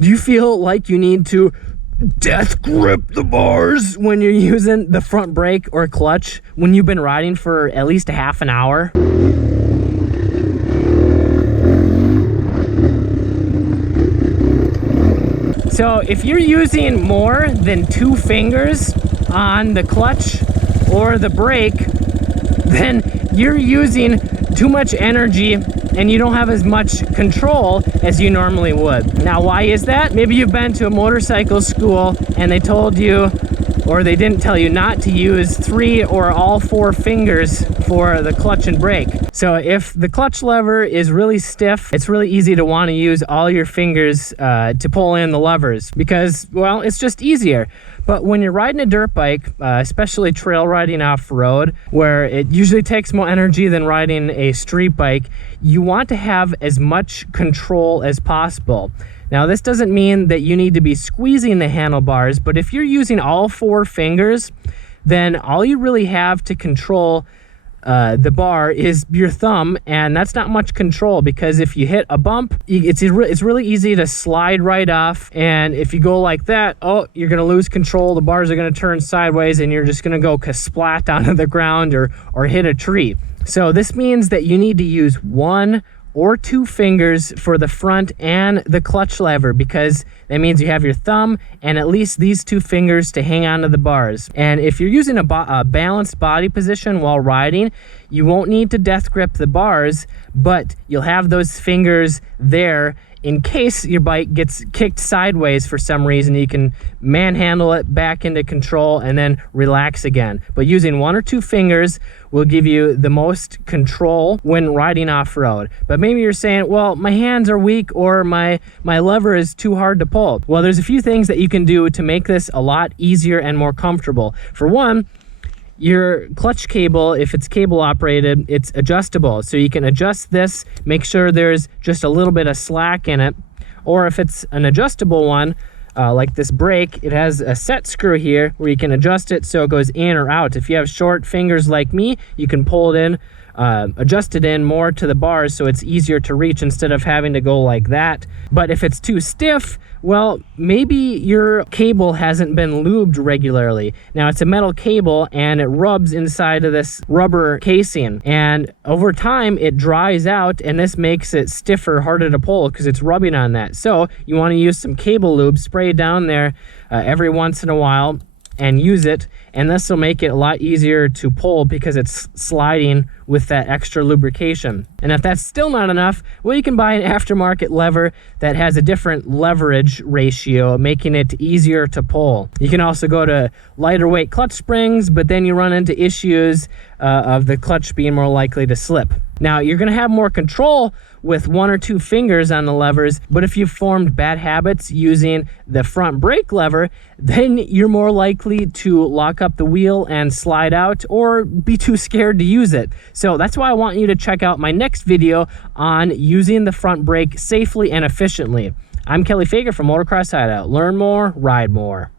Do you feel like you need to death grip the bars when you're using the front brake or clutch when you've been riding for at least a half an hour? So if you're using more than 2 fingers on the clutch or the brake, then you're using too much energy and you don't have as much control as you normally would. Now, why is that? Maybe you've been to a motorcycle school and they told you, or they didn't tell you, not to use 3 or all 4 fingers for the clutch and brake. So if the clutch lever is really stiff, it's really easy to want to use all your fingers to pull in the levers because, well, it's just easier. But when you're riding a dirt bike, especially trail riding off-road, where it usually takes more energy than riding a street bike, you want to have as much control as possible. Now, this doesn't mean that you need to be squeezing the handlebars, but if you're using all 4 fingers, then all you really have to control the bar is your thumb, and that's not much control because if you hit a bump, it's really easy to slide right off, and if you go like that, oh, you're going to lose control. The bars are going to turn sideways, and you're just going to go kasplat onto the ground or hit a tree. So this means that you need to use 1 or 2 fingers for the front and the clutch lever, because that means you have your thumb and at least these 2 fingers to hang onto the bars. And if you're using a balanced body position while riding, you won't need to death grip the bars, but you'll have those fingers there in case your bike gets kicked sideways for some reason. You can manhandle it back into control and then relax again. But using 1 or 2 fingers will give you the most control when riding off-road. But maybe you're saying, well, my hands are weak or my lever is too hard to pull. Well, there's a few things that you can do to make this a lot easier and more comfortable. For one, your clutch cable, if it's cable operated, it's adjustable. So you can adjust this, make sure there's just a little bit of slack in it. Or if it's an adjustable one, like this brake, it has a set screw here where you can adjust it so it goes in or out. If you have short fingers like me, you can pull it in, adjust it in more to the bars so it's easier to reach instead of having to go like that. But if it's too stiff, well, maybe your cable hasn't been lubed regularly. Now, it's a metal cable and it rubs inside of this rubber casing, and over time it dries out, and this makes it stiffer, harder to pull because it's rubbing on that. So you want to use some cable lube, spray down there every once in a while and use it, and this will make it a lot easier to pull because it's sliding with that extra lubrication. And if that's still not enough, well, you can buy an aftermarket lever that has a different leverage ratio, making it easier to pull. You can also go to lighter weight clutch springs, but then you run into issues of the clutch being more likely to slip. Now, you're going to have more control with 1 or 2 fingers on the levers, but if you've formed bad habits using the front brake lever, then you're more likely to lock up the wheel and slide out or be too scared to use it. So that's why I want you to check out my next video on using the front brake safely and efficiently. I'm Kelly Fager from Motocross Hideout. Learn more, ride more.